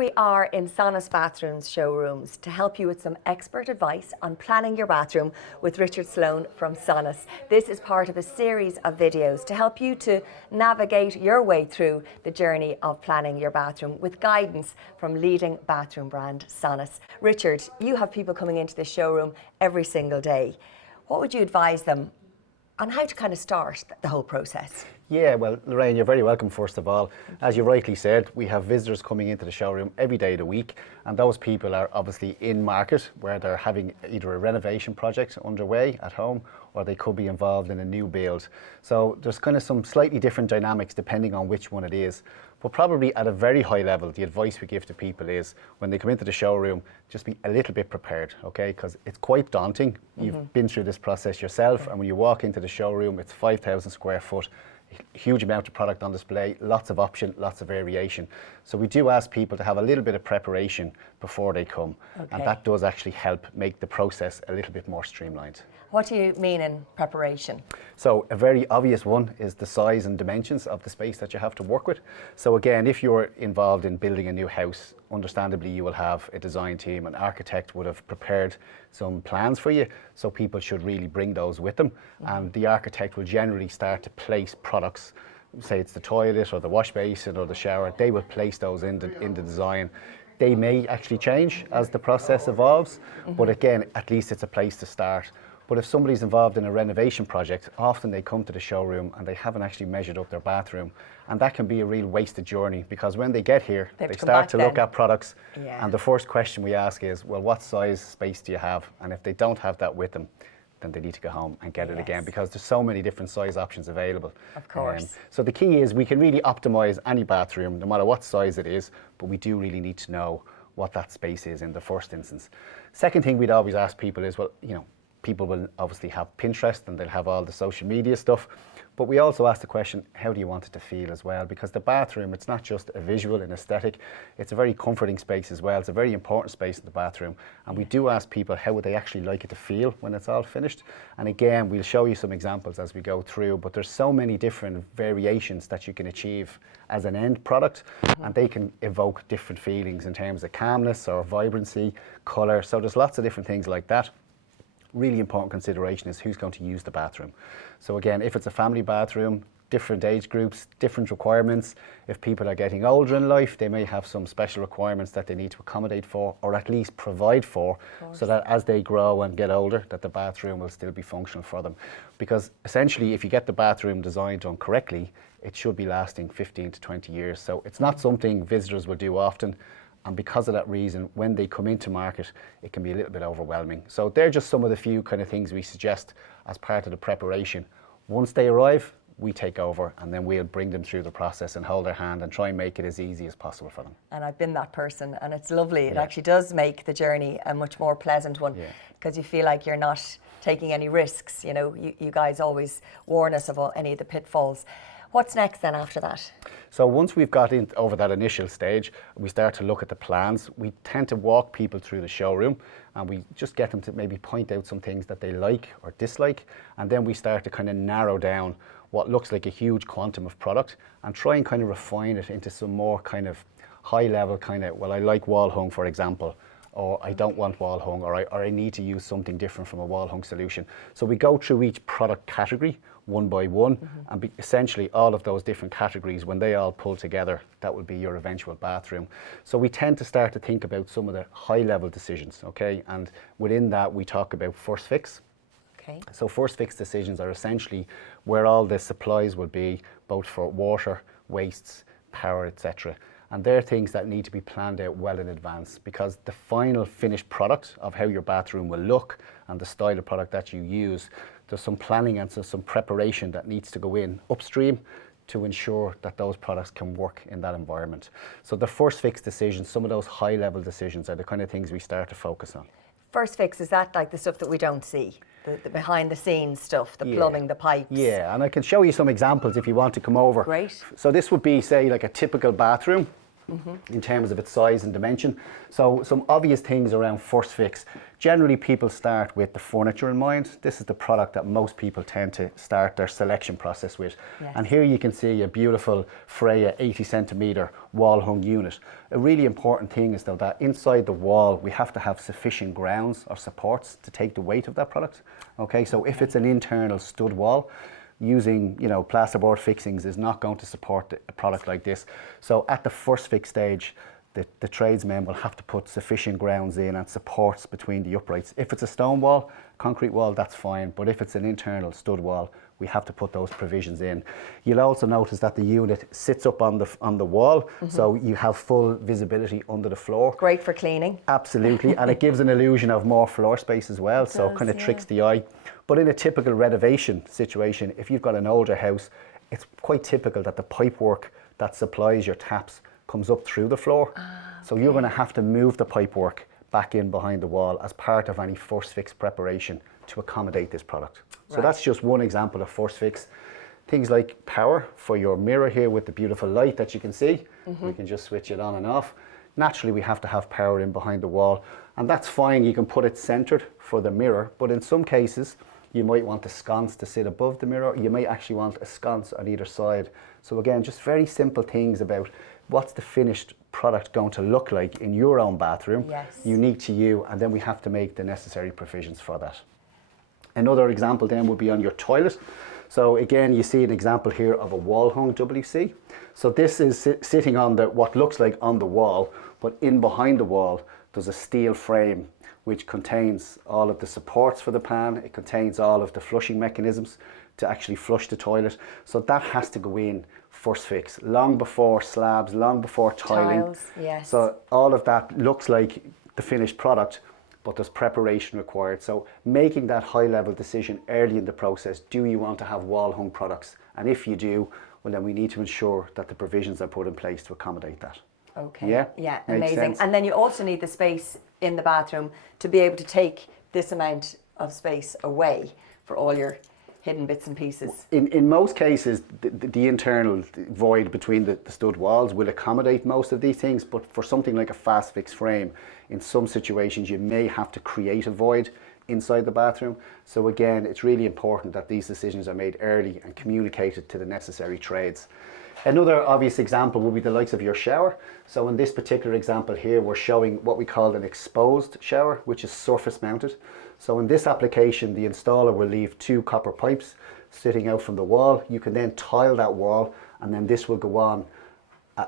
we are in SONAS Bathrooms Showrooms to help you with some expert advice on planning your bathroom with Richard Sloan from SONAS. This is part of a series of videos to help you to navigate your way through the journey of planning your bathroom with guidance from leading bathroom brand SONAS. Richard, you have people coming into the showroom every single day. What would you advise them on how to kind of start the whole process? Yeah, well, Lorraine, you're very welcome, first of all. As you rightly said, we have visitors coming into the showroom every day of the week, and those people are obviously in market where they're having either a renovation project underway at home, or they could be involved in a new build. So there's kind of some slightly different dynamics depending on which one it is. But probably at a very high level, the advice we give to people is when they come into the showroom, just be a little bit prepared, okay? Because it's quite daunting. You've been through this process yourself, and when you walk into the showroom, it's 5,000 square foot, huge amount of product on display, lots of option, lots of variation. So we do ask people to have a little bit of preparation before they come, and that does actually help make the process a little bit more streamlined. What do you mean in preparation? So a very obvious one is the size and dimensions of the space that you have to work with. So again, if you're involved in building a new house, understandably you will have a design team, an architect would have prepared some plans for you, so people should really bring those with them. And the architect will generally start to place products, say it's the toilet or the wash basin or the shower, they will place those in the design. They may actually change as the process evolves, but again, at least it's a place to start. But if somebody's involved in a renovation project, often they come to the showroom and they haven't actually measured up their bathroom. And that can be a real wasted journey, because when they get here, they start to look at products. And the first question we ask is, well, what size space do you have? And if they don't have that with them, then they need to go home and get it again, because there's so many different size options available. Of course. So the key is we can really optimize any bathroom, no matter what size it is, but we do really need to know what that space is in the first instance. Second thing we'd always ask people is, well, you know, people will obviously have Pinterest and they'll have all the social media stuff, but we also ask the question, how do you want it to feel as well? Because the bathroom, it's not just a visual and aesthetic, it's a very comforting space as well. It's a very important space in the bathroom, and we do ask people how would they actually like it to feel when it's all finished. And again, we'll show you some examples as we go through, but there's so many different variations that you can achieve as an end product, and they can evoke different feelings in terms of calmness or vibrancy, colour. So there's lots of different things like that. Really important consideration is who's going to use the bathroom. So again, if it's a family bathroom, different age groups, different requirements. If people are getting older in life, they may have some special requirements that they need to accommodate for, or at least provide for, so that as they grow and get older, that the bathroom will still be functional for them. Because essentially, if you get the bathroom design done correctly, it should be lasting 15 to 20 years. So it's not something visitors will do often. And because of that reason, when they come into market, it can be a little bit overwhelming. So they're just some of the few kind of things we suggest as part of the preparation. Once they arrive, we take over, and then we'll bring them through the process and hold their hand and try and make it as easy as possible for them. And I've been that person, and it's lovely. It actually does make the journey a much more pleasant one, because you feel like you're not taking any risks. You know, you guys always warn us of any of the pitfalls. What's next then after that? So once we've got over that initial stage, we start to look at the plans. We tend to walk people through the showroom, and we just get them to maybe point out some things that they like or dislike, and then we start to kind of narrow down what looks like a huge quantum of product and try and kind of refine it into some more kind of high level kind of, well, I like wall hung, for example, or I don't want wall hung, or I need to use something different from a wall hung solution. So we go through each product category one by one, and essentially all of those different categories, when they all pull together, that would be your eventual bathroom. So we tend to start to think about some of the high level decisions, okay? And within that, we talk about first fix. Okay. So first fix decisions are essentially where all the supplies will be, both for water, wastes, power, etc. And they're things that need to be planned out well in advance, because the final finished product of how your bathroom will look and the style of product that you use, there's some planning and some preparation that needs to go in upstream to ensure that those products can work in that environment. So the first fix decisions, some of those high level decisions, are the kind of things we start to focus on. First fix, is that like the stuff that we don't see? The behind the scenes stuff, the plumbing, the pipes? Yeah, and I can show you some examples if you want to come over. Great. So this would be, say, like a typical bathroom. in terms of its size and dimension. So some obvious things around first fix. Generally people start with the furniture in mind. This is the product that most people tend to start their selection process with. Yes. And here you can see a beautiful Freya 80 centimetre wall hung unit. A really important thing is though that inside the wall we have to have sufficient grounds or supports to take the weight of that product. Okay, so if it's an internal stud wall, using plasterboard fixings is not going to support a product like this. So at the first fix stage, the tradesmen will have to put sufficient grounds in and supports between the uprights. If it's a stone wall, concrete wall, that's fine. But if it's an internal stud wall, we have to put those provisions in. You'll also notice that the unit sits up on the wall, so you have full visibility under the floor. Great for cleaning. Absolutely, and it gives an illusion of more floor space as well, so it kind of tricks the eye. But in a typical renovation situation, if you've got an older house, it's quite typical that the pipework that supplies your taps comes up through the floor. So you're going to have to move the pipework back in behind the wall as part of any first fix preparation to accommodate this product. So that's just one example of first fix. Things like power for your mirror here with the beautiful light that you can see. We can just switch it on and off. Naturally, we have to have power in behind the wall, and that's fine. You can put it centered for the mirror, but in some cases, you might want the sconce to sit above the mirror. You might actually want a sconce on either side. So again, just very simple things about what's the finished product going to look like in your own bathroom, unique to you, and then we have to make the necessary provisions for that. Another example then would be on your toilet. So again, you see an example here of a wall hung WC. So this is sitting on what looks like on the wall, but in behind the wall, there's a steel frame which contains all of the supports for the pan. It contains all of the flushing mechanisms to actually flush the toilet. So that has to go in first fix, long before slabs, long before tiling. Tiles, yes. So all of that looks like the finished product, but there's preparation required. So making that high level decision early in the process, do you want to have wall hung products? And if you do, well then we need to ensure that the provisions are put in place to accommodate that. Okay. Yeah, amazing. Sense? And then you also need the space in the bathroom to be able to take this amount of space away for all your hidden bits and pieces. In most cases, the internal void between the stud walls will accommodate most of these things, but for something like a fast fix frame, in some situations you may have to create a void inside the bathroom. So again, it's really important that these decisions are made early and communicated to the necessary trades. Another obvious example would be the likes of your shower. So in this particular example here, we're showing what we call an exposed shower, which is surface mounted. So in this application, the installer will leave 2 copper pipes sitting out from the wall. You can then tile that wall, and then this will go on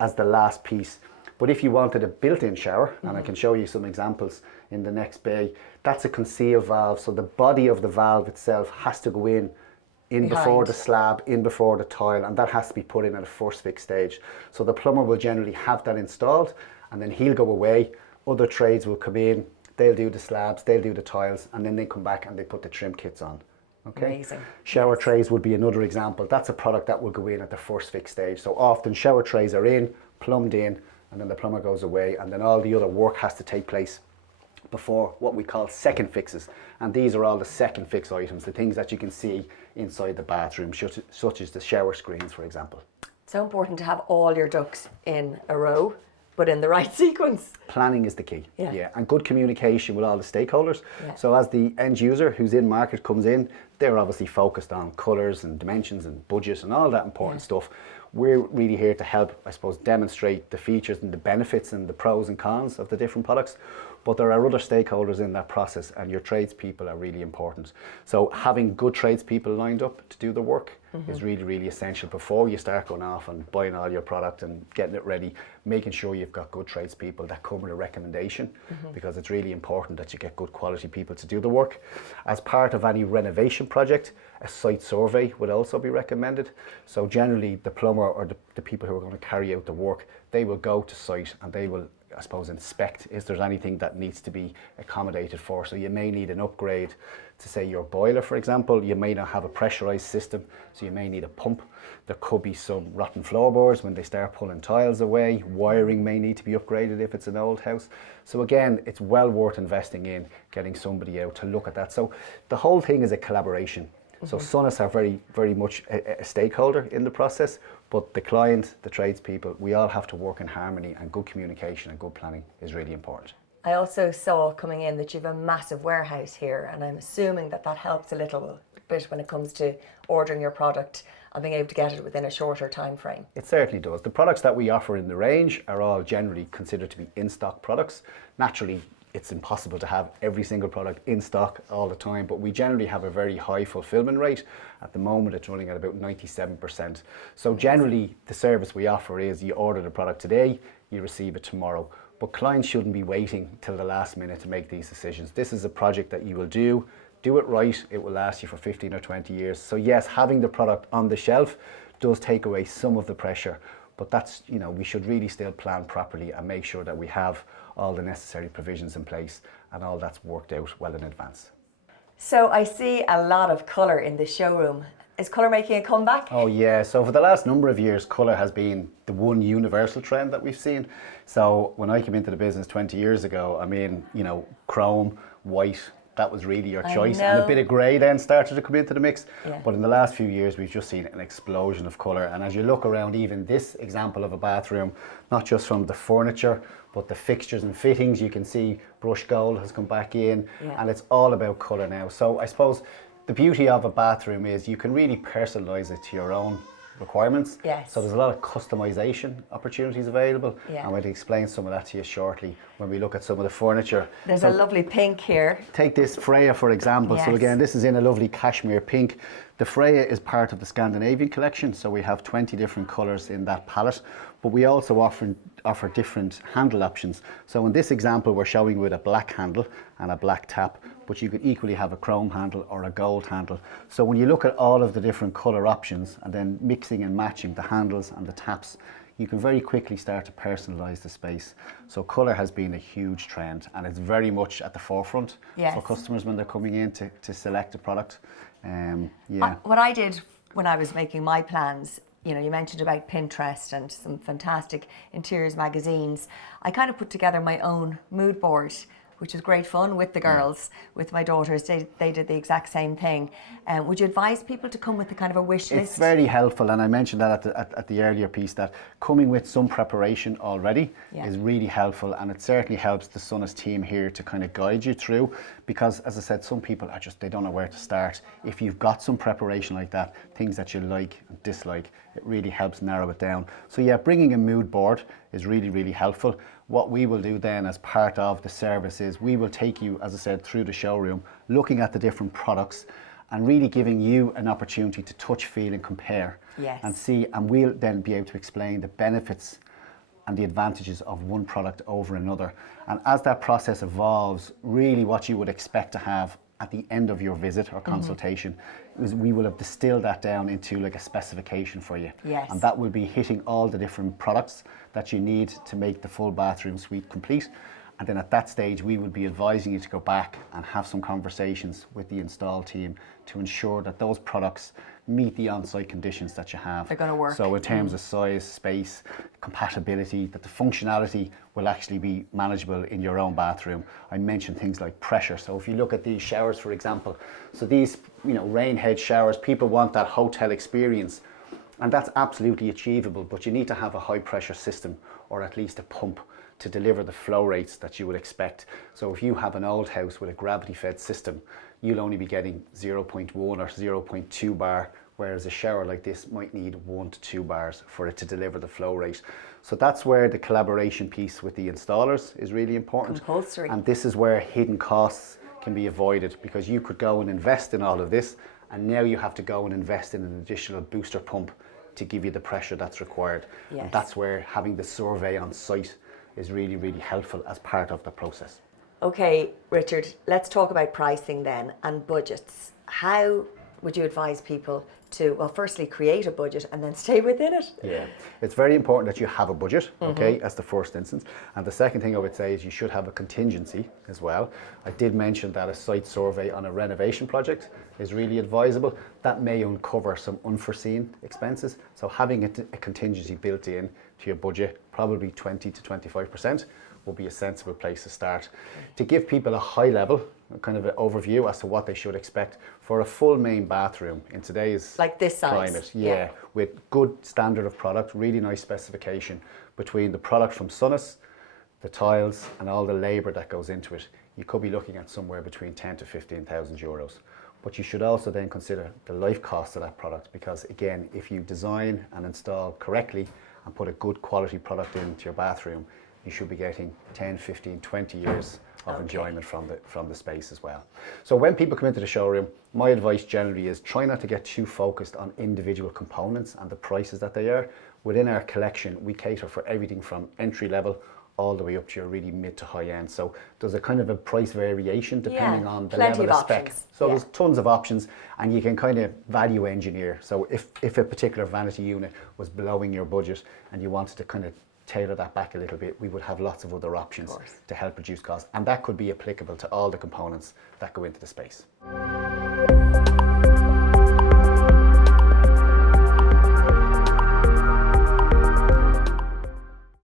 as the last piece. But if you wanted a built-in shower, and I can show you some examples in the next bay, that's a concealed valve. So the body of the valve itself has to go in before the slab, in before the tile, and that has to be put in at a first fix stage. So the plumber will generally have that installed, and then he'll go away. Other trades will come in, they'll do the slabs, they'll do the tiles, and then they come back and they put the trim kits on. Okay. Amazing. Shower trays would be another example. That's a product that will go in at the first fix stage. So often shower trays are in, plumbed in, and then the plumber goes away, and then all the other work has to take place before what we call second fixes. And these are all the second fix items, the things that you can see inside the bathroom, such as the shower screens, for example. So important to have all your ducks in a row, but in the right sequence. Planning is the key, and good communication with all the stakeholders. So as the end user who's in market comes in, they're obviously focused on colours and dimensions and budget and all that important stuff. We're really here to help, I suppose, demonstrate the features and the benefits and the pros and cons of the different products. But there are other stakeholders in that process, and your tradespeople are really important. So having good tradespeople lined up to do the work is really, really essential before you start going off and buying all your product and getting it ready, making sure you've got good tradespeople that come with a recommendation, because it's really important that you get good quality people to do the work. As part of any renovation project, a site survey would also be recommended. So generally the plumber or the people who are going to carry out the work, they will go to site and they will, I suppose, inspect if there's anything that needs to be accommodated for. So you may need an upgrade to, say, your boiler, for example. You may not have a pressurized system, so you may need a pump. There could be some rotten floorboards when they start pulling tiles away. Wiring may need to be upgraded if it's an old house. So again, it's well worth investing in getting somebody out to look at that. So the whole thing is a collaboration. So SONAS are very much a stakeholder in the process, but the client, the tradespeople, we all have to work in harmony, and good communication and good planning is really important. I also saw coming in that you have a massive warehouse here, and I'm assuming that that helps a little bit when it comes to ordering your product and being able to get it within a shorter time frame. It certainly does. The products that we offer in the range are all generally considered to be in-stock products. Naturally, it's impossible to have every single product in stock all the time, but we generally have a very high fulfillment rate. At the moment, it's running at about 97%. So generally, the service we offer is you order the product today, you receive it tomorrow. But clients shouldn't be waiting till the last minute to make these decisions. This is a project that you will do it right, it will last you for 15 or 20 years. So yes, having the product on the shelf does take away some of the pressure, but that's, you know, we should really still plan properly and make sure that we have all the necessary provisions in place and all that's worked out well in advance. So I see a lot of colour in the showroom. Is colour making a comeback? Oh yeah, so for the last number of years, colour has been the one universal trend that we've seen. So when I came into the business 20 years ago, I mean, you know, chrome, white, that was really your choice. And a bit of grey then started to come into the mix. Yeah. But in the last few years, we've just seen an explosion of colour. And as you look around even this example of a bathroom, not just from the furniture, but the fixtures and fittings, you can see brushed gold has come back in, and it's all about colour now. So I suppose the beauty of a bathroom is you can really personalise it to your own requirements. Yes. So there's a lot of customization opportunities available. Yeah. I'm going to explain some of that to you shortly when we look at some of the furniture. There's a lovely pink here. Take this Freya for example. Yes. So again, this is in a lovely cashmere pink. The Freya is part of the Scandinavian collection, so we have 20 different colours in that palette, but we also offer different handle options. So in this example, we're showing with a black handle and a black tap, but you could equally have a chrome handle or a gold handle. So when you look at all of the different colour options and then mixing and matching the handles and the taps, you can very quickly start to personalise the space. So colour has been a huge trend, and it's very much at the forefront for customers when they're coming in to select a product. What I did when I was making my plans, you know, you mentioned about Pinterest and some fantastic interiors magazines. I kind of put together my own mood board, which is great fun with the girls, with my daughters. They did the exact same thing. Would you advise people to come with a kind of a wish list? It's very helpful, and I mentioned that at the earlier piece, that coming with some preparation already is really helpful, and it certainly helps the SONAS team here to kind of guide you through, because as I said, some people are they don't know where to start. If you've got some preparation like that, things that you like and dislike, it really helps narrow it down. So yeah, bringing a mood board is really, really helpful. What we will do then as part of the service is we will take you, as I said, through the showroom, looking at the different products and really giving you an opportunity to touch, feel and compare and see, and we'll then be able to explain the benefits and the advantages of one product over another. And as that process evolves, really what you would expect to have at the end of your visit or consultation is we will have distilled that down into like a specification for you. Yes. And that will be hitting all the different products that you need to make the full bathroom suite complete. And then at that stage, we will be advising you to go back and have some conversations with the install team to ensure that those products meet the on-site conditions that you have. They're going to work. So in terms of size, space, compatibility, that the functionality will actually be manageable in your own bathroom. I mentioned things like pressure. So if you look at these showers, for example, so these, you know, rain head showers, people want that hotel experience, and that's absolutely achievable, but you need to have a high pressure system or at least a pump to deliver the flow rates that you would expect. So if you have an old house with a gravity fed system, you'll only be getting 0.1 or 0.2 bar, whereas a shower like this might need 1 to 2 bars for it to deliver the flow rate. So that's where the collaboration piece with the installers is really important. Compulsory. And this is where hidden costs can be avoided, because you could go and invest in all of this, and now you have to go and invest in an additional booster pump to give you the pressure that's required. Yes. And that's where having the survey on site is really, really helpful as part of the process. Okay, Richard, let's talk about pricing then and budgets. How would you advise people to, well, firstly create a budget and then stay within it? Yeah, it's very important that you have a budget, okay, as the first instance. And the second thing I would say is you should have a contingency as well. I did mention that a site survey on a renovation project is really advisable. That may uncover some unforeseen expenses. So having a contingency built in to your budget, probably 20 to 25%, would be a sensible place to start. To give people a high level, kind of an overview as to what they should expect for a full main bathroom in today's like this size. climate. Yeah, with good standard of product, really nice specification between the product from SONAS, the tiles and all the labour that goes into it. You could be looking at somewhere between 10 to 15,000 euros. But you should also then consider the life cost of that product, because again, if you design and install correctly and put a good quality product into your bathroom, you should be getting 10, 15, 20 years of enjoyment from the space as well. So when people come into the showroom, my advice generally is try not to get too focused on individual components and the prices that they are. Within our collection, we cater for everything from entry level all the way up to your really mid to high end. So there's a kind of a price variation depending on the level of spec. So there's tons of options, and you can kind of value engineer. So if a particular vanity unit was blowing your budget and you wanted to kind of tailor that back a little bit, we would have lots of other options to help reduce costs. And that could be applicable to all the components that go into the space.